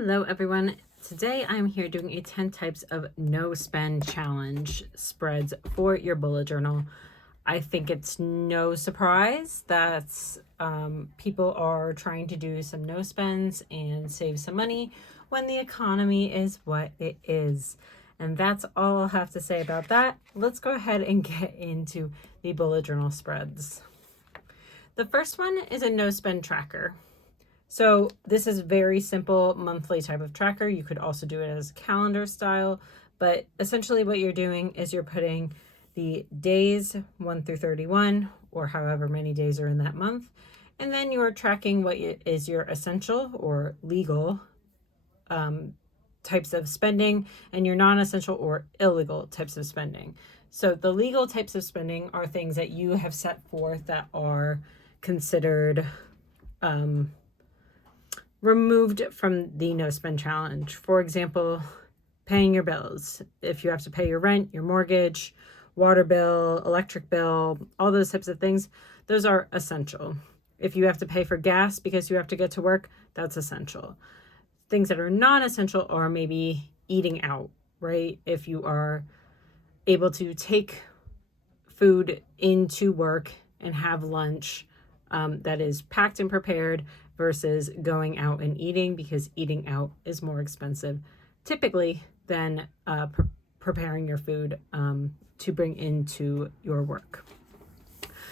Hello everyone. Today I'm here doing a 10 types of no spend challenge spreads for your bullet journal. I think it's no surprise that people are trying to do some no spends and save some money when the economy is what it is. And that's all I'll have to say about that. Let's go ahead and get into the bullet journal spreads. The first one is a no spend tracker. So this is very simple monthly type of tracker. You could also do it as calendar style, but essentially what you're doing is you're putting the days 1 through 31 or however many days are in that month. And then you're tracking what is your essential or legal types of spending and your non-essential or illegal types of spending. So the legal types of spending are things that you have set forth that are considered removed from the no spend challenge. For example, paying your bills. If you have to pay your rent, your mortgage, water bill, electric bill, all those types of things, those are essential. If you have to pay for gas because you have to get to work, that's essential. Things that are non-essential are maybe eating out, right? If you are able to take food into work and have lunch that is packed and prepared versus going out and eating, because eating out is more expensive typically than preparing your food to bring into your work.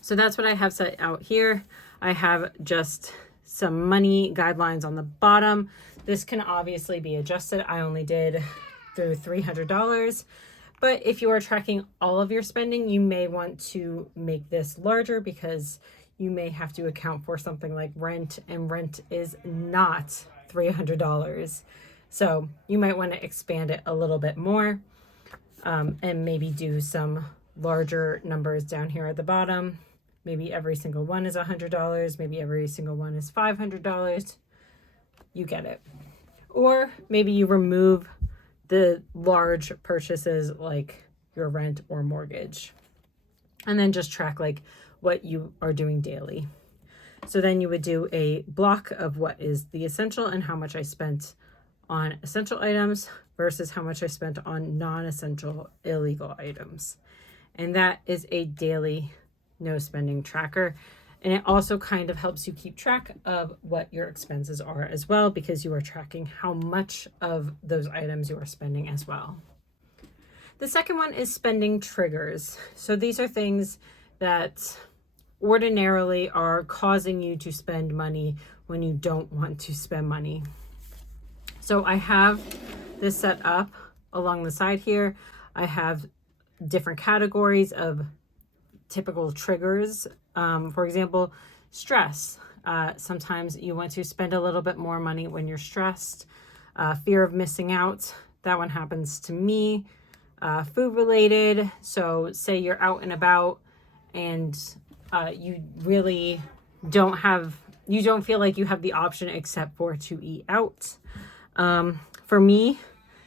So that's what I have set out here. I have just some money guidelines on the bottom. This can obviously be adjusted. I only did through $300. But if you are tracking all of your spending, you may want to make this larger because you may have to account for something like rent, and rent is not $300. So you might want to expand it a little bit more and maybe do some larger numbers down here at the bottom. Maybe every single one is $100. Maybe every single one is $500. You get it. Or maybe you remove the large purchases like your rent or mortgage, and then just track like what you are doing daily. So then you would do a block of what is the essential and how much I spent on essential items versus how much I spent on non-essential illegal items. And that is a daily no spending tracker. And it also kind of helps you keep track of what your expenses are as well, because you are tracking how much of those items you are spending as well. The second one is spending triggers. So these are things that ordinarily are causing you to spend money when you don't want to spend money. So I have this set up along the side here. I have different categories of typical triggers. For example, stress. Sometimes you want to spend a little bit more money when you're stressed. Fear of missing out. That one happens to me. Food related. So say you're out and about and you really don't feel like you have the option except for to eat out. For me,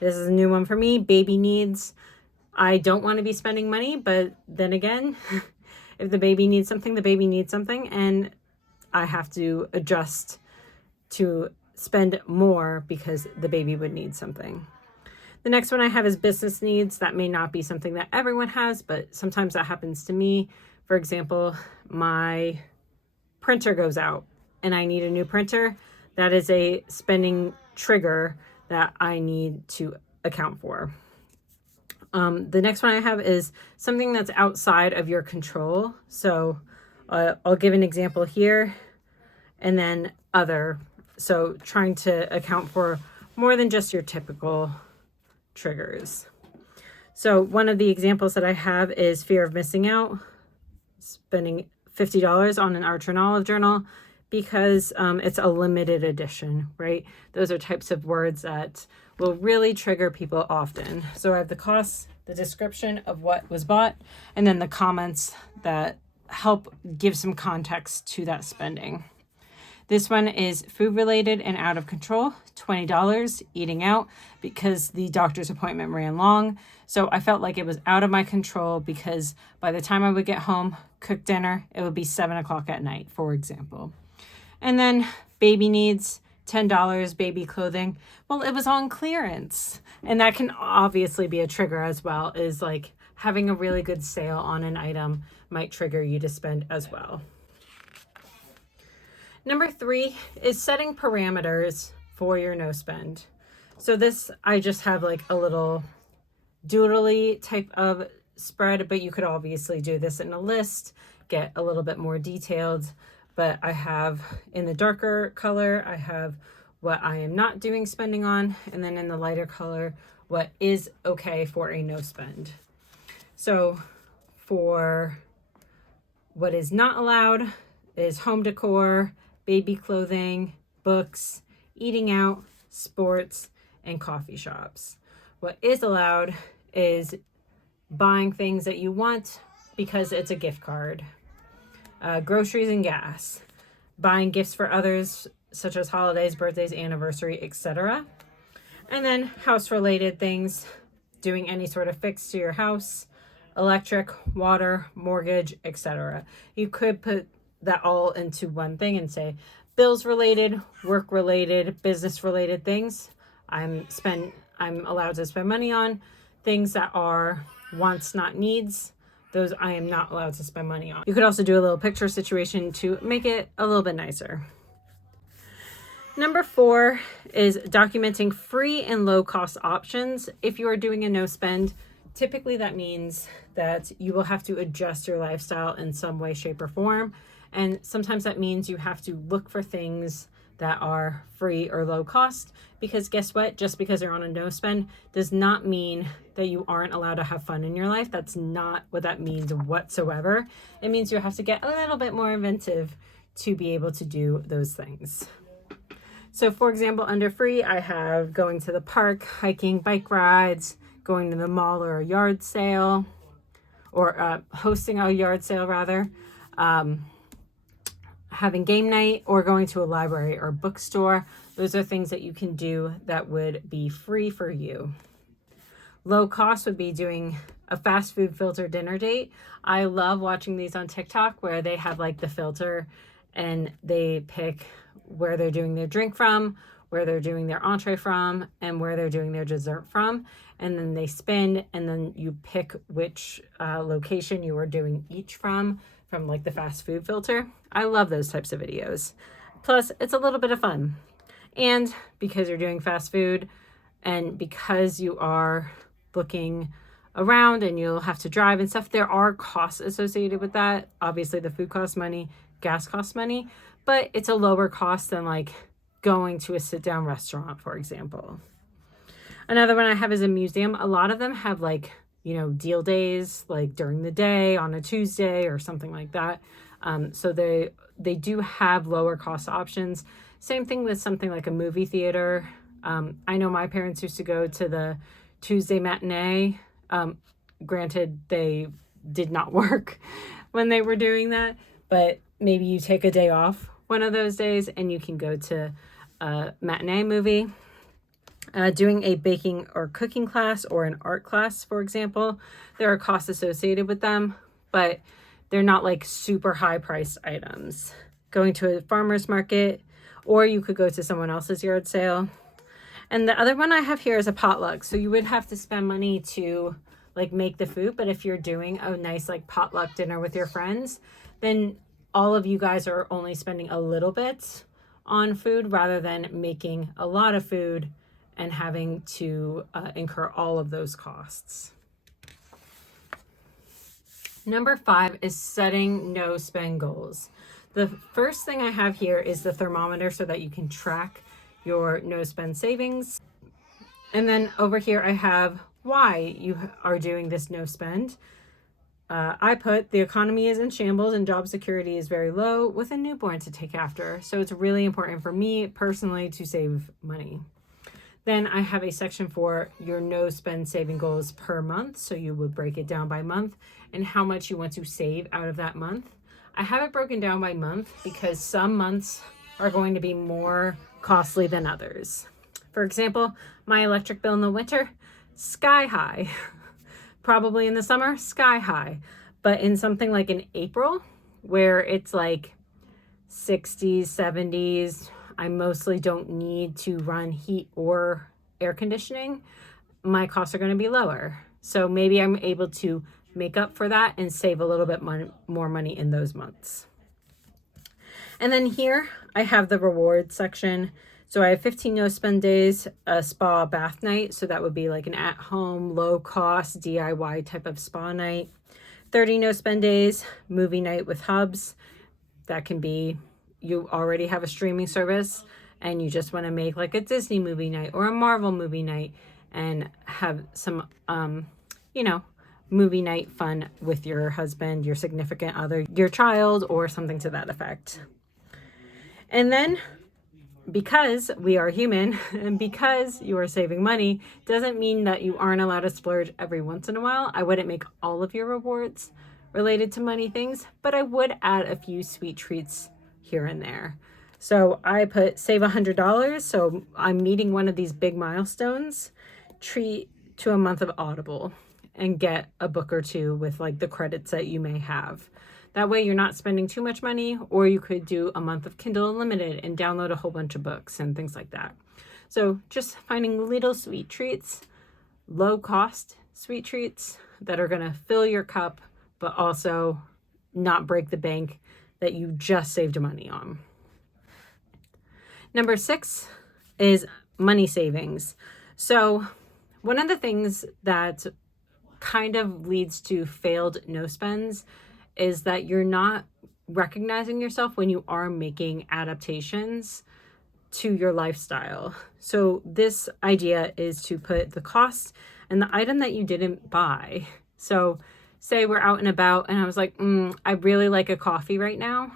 this is a new one for me, baby needs. I don't want to be spending money, but then again, if the baby needs something, the baby needs something, and I have to adjust to spend more because the baby would need something. The next one I have is business needs. That may not be something that everyone has, but sometimes that happens to me. For example, my printer goes out and I need a new printer. That is a spending trigger that I need to account for. The next one I have is something that's outside of your control. So I'll give an example here and then other. So trying to account for more than just your typical triggers. So one of the examples that I have is fear of missing out, spending $50 on an Archer and Olive journal because it's a limited edition, right? Those are types of words that will really trigger people often. So I have the cost, the description of what was bought, and then the comments that help give some context to that spending. This one is food related and out of control, $20, eating out because the doctor's appointment ran long. So I felt like it was out of my control because by the time I would get home, cook dinner, it would be 7 o'clock at night, for example. And then baby needs, $10 baby clothing. Well, it was on clearance. And that can obviously be a trigger as well, is like having a really good sale on an item might trigger you to spend as well. Number 3 is setting parameters for your no spend. So this, I just have like a little doodly type of spread, but you could obviously do this in a list, get a little bit more detailed. But I have in the darker color, I have what I am not doing spending on, and then in the lighter color, what is okay for a no spend. So for what is not allowed is home decor, baby clothing, books, eating out, sports, and coffee shops. What is allowed is buying things that you want because it's a gift card. Groceries and gas, buying gifts for others such as holidays, birthdays, anniversary, etc. And then house related things, doing any sort of fix to your house, electric, water, mortgage, etc. You could put that all into one thing and say bills related, work related, business related things. I'm allowed to spend money on. Things that are wants, not needs, those I am not allowed to spend money on. You could also do a little picture situation to make it a little bit nicer. Number 4 is documenting free and low cost options. If you are doing a no spend, typically that means that you will have to adjust your lifestyle in some way, shape, or form. And sometimes that means you have to look for things that are free or low cost, because guess what? Just because you're on a no spend does not mean that you aren't allowed to have fun in your life. That's not what that means whatsoever. It means you have to get a little bit more inventive to be able to do those things. So for example, under free, I have going to the park, hiking, bike rides, going to the mall or a yard sale, or hosting a yard sale rather, having game night, or going to a library or bookstore. Those are things that you can do that would be free for you. Low cost would be doing a fast food filter dinner date. I love watching these on TikTok where they have like the filter and they pick where they're doing their drink from, where they're doing their entree from, and where they're doing their dessert from. And then they spin, and then you pick which location you are doing each from like the fast food filter. I love those types of videos. Plus, it's a little bit of fun. And because you're doing fast food, and because you are looking around and you'll have to drive and stuff, there are costs associated with that. Obviously, the food costs money, gas costs money, but it's a lower cost than like going to a sit-down restaurant, for example. Another one I have is a museum. A lot of them have like, deal days, like during the day on a Tuesday or something like that. So they do have lower cost options. Same thing with something like a movie theater. I know my parents used to go to the Tuesday matinee. Granted, they did not work when they were doing that, but maybe you take a day off one of those days and you can go to a matinee movie. Doing a baking or cooking class or an art class, for example, there are costs associated with them, but they're not like super high priced items. Going to a farmer's market, or you could go to someone else's yard sale. And the other one I have here is a potluck. So you would have to spend money to like make the food, but if you're doing a nice like potluck dinner with your friends, then all of you guys are only spending a little bit on food rather than making a lot of food and having to incur all of those costs. Number 5 is setting no spend goals. The first thing I have here is the thermometer so that you can track your no spend savings. And then over here I have why you are doing this no spend. I put the economy is in shambles and job security is very low with a newborn to take after. So it's really important for me personally to save money. Then I have a section for your no spend saving goals per month. So you would break it down by month and how much you want to save out of that month. I have it broken down by month because some months are going to be more costly than others. For example, my electric bill in the winter, sky high. Probably in the summer, sky high. But in something like in April, where it's like 60s, 70s, I mostly don't need to run heat or air conditioning, my costs are going to be lower. So maybe I'm able to make up for that and save a little bit more money in those months. And then here I have the rewards section. So I have 15 no spend days, a spa bath night. So that would be like an at home, low cost DIY type of spa night. 30 no spend days, movie night with hubs. That can be you already have a streaming service and you just want to make like a Disney movie night or a Marvel movie night and have some, movie night fun with your husband, your significant other, your child, or something to that effect. And then because we are human and because you are saving money doesn't mean that you aren't allowed to splurge every once in a while. I wouldn't make all of your rewards related to money things, but I would add a few sweet treats here and there. So I put save $100. So I'm meeting one of these big milestones, treat to a month of Audible and get a book or two with like the credits that you may have. That way you're not spending too much money, or you could do a month of Kindle Unlimited and download a whole bunch of books and things like that. So just finding little sweet treats, low cost sweet treats that are going to fill your cup, but also not break the bank that you just saved money on. Number 6 is money savings. So one of the things that kind of leads to failed no spends is that you're not recognizing yourself when you are making adaptations to your lifestyle. So this idea is to put the cost and the item that you didn't buy. So say we're out and about and I was like, I really like a coffee right now,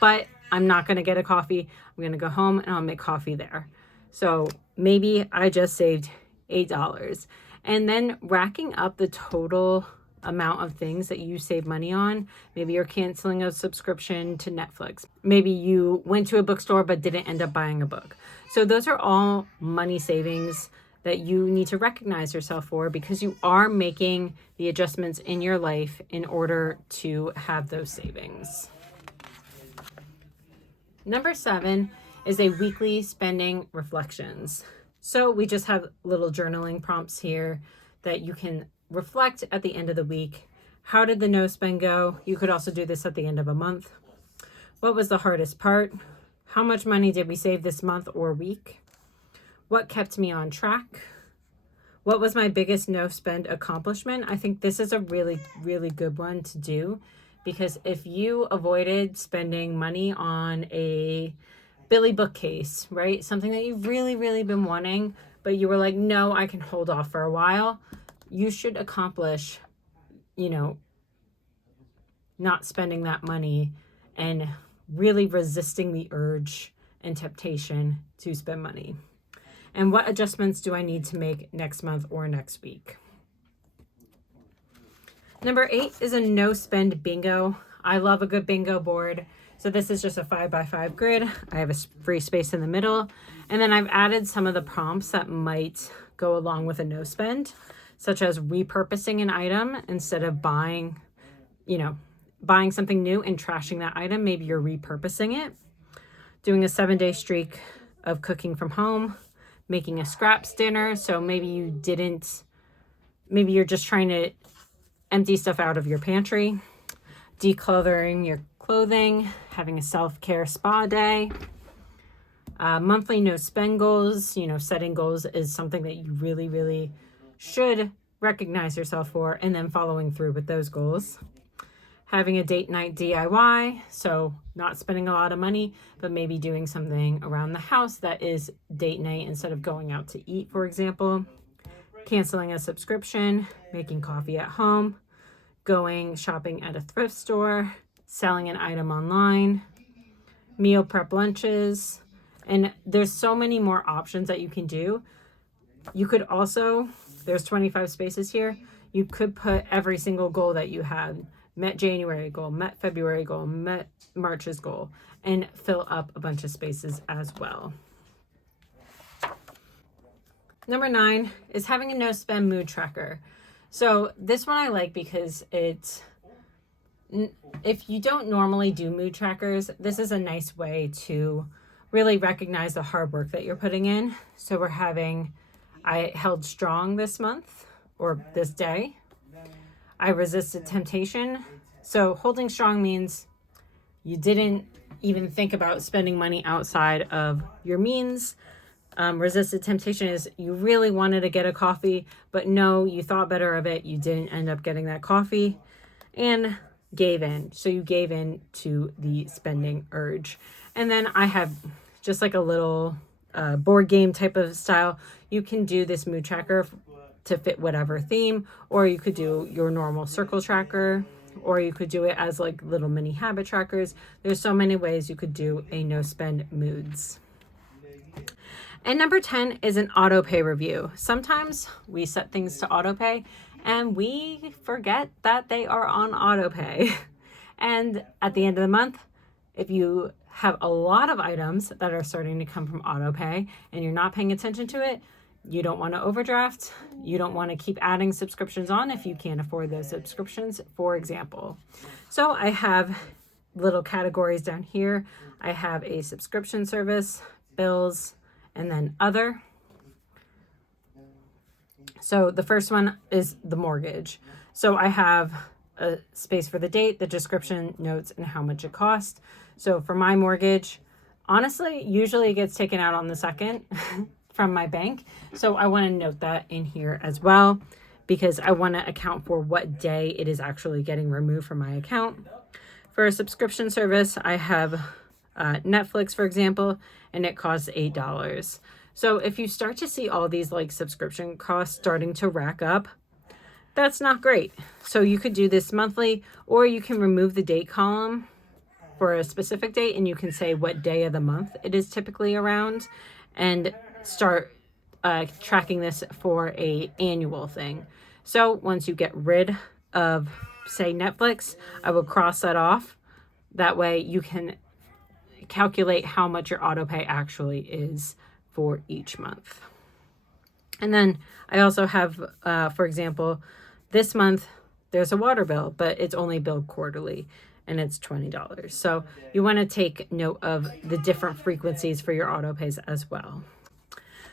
but I'm not going to get a coffee. I'm going to go home and I'll make coffee there. So maybe I just saved $8. And then racking up the total amount of things that you save money on. Maybe you're canceling a subscription to Netflix. Maybe you went to a bookstore but didn't end up buying a book. So those are all money savings that you need to recognize yourself for, because you are making the adjustments in your life in order to have those savings. Number 7 is a weekly spending reflections. So we just have little journaling prompts here that you can reflect at the end of the week. How did the no spend go? You could also do this at the end of a month. What was the hardest part? How much money did we save this month or week? What kept me on track? What was my biggest no spend accomplishment? I think this is a really, really good one to do, because if you avoided spending money on a Billy bookcase, right? Something that you've really, really been wanting, but you were like, no, I can hold off for a while. You should accomplish, not spending that money and really resisting the urge and temptation to spend money. And what adjustments do I need to make next month or next week? Number 8 is a no spend bingo. I love a good bingo board. So this is just a 5x5 grid. I have a free space in the middle. And then I've added some of the prompts that might go along with a no spend, such as repurposing an item instead of buying something new and trashing that item. Maybe you're repurposing it. Doing a 7-day streak of cooking from home, making a scraps dinner. So maybe you're just trying to empty stuff out of your pantry, decluttering your clothing, having a self-care spa day. Monthly no spend goals. Setting goals is something that you really, really should recognize yourself for, and then following through with those goals. Having a date night DIY, so not spending a lot of money, but maybe doing something around the house that is date night instead of going out to eat, for example. Canceling a subscription, making coffee at home, going shopping at a thrift store, selling an item online, meal prep lunches, and there's so many more options that you can do. You could also, there's 25 spaces here. You could put every single goal that you had, met January goal, met February goal, met March's goal, and fill up a bunch of spaces as well. Number 9 is having a no spend mood tracker. So this one I like because if you don't normally do mood trackers, this is a nice way to really recognize the hard work that you're putting in. So I held strong this month or this day. I resisted temptation. So holding strong means you didn't even think about spending money outside of your means. Resisted temptation is you really wanted to get a coffee, but no, you thought better of it. You didn't end up getting that coffee, and gave in. So you gave in to the spending urge. And then I have just like a little board game type of style. You can do this mood tracker to fit whatever theme, or you could do your normal circle tracker, or you could do it as like little mini habit trackers. There's so many ways you could do a no spend moods. And number 10 is an auto pay review. Sometimes we set things to auto pay and we forget that they are on auto pay. And at the end of the month, if you have a lot of items that are starting to come from auto pay and you're not paying attention to it, you don't want to overdraft. You don't want to keep adding subscriptions on if you can't afford those subscriptions, for example. So I have little categories down here. I have a subscription service, bills, and then other. So the first one is the mortgage. So I have a space for the date, the description, notes, and how much it costs. So for my mortgage, honestly, usually it gets taken out on the 2nd from my bank. So I want to note that in here as well, because I want to account for what day it is actually getting removed from my account. For a subscription service, I have Netflix, for example, and it costs $8. So if you start to see all these like subscription costs starting to rack up, that's not great. So you could do this monthly, or you can remove the date column for a specific date and you can say what day of the month it is typically around, and start tracking this for a annual thing. So once you get rid of, say, Netflix, I will cross that off. That way you can calculate how much your auto pay actually is for each month. And then I also have, for example, this month there's a water bill, but it's only billed quarterly and it's $20. So you want to take note of the different frequencies for your auto pays as well.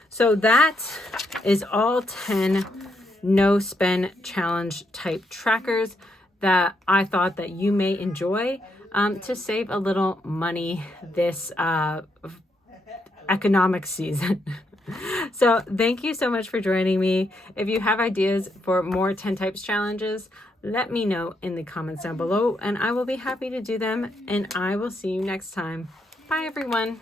So that is all 10 no spend challenge type trackers that I thought that you may enjoy to save a little money this economic season. So thank you so much for joining me. If you have ideas for more 10 types challenges, let me know in the comments down below and I will be happy to do them, and I will see you next time. Bye everyone.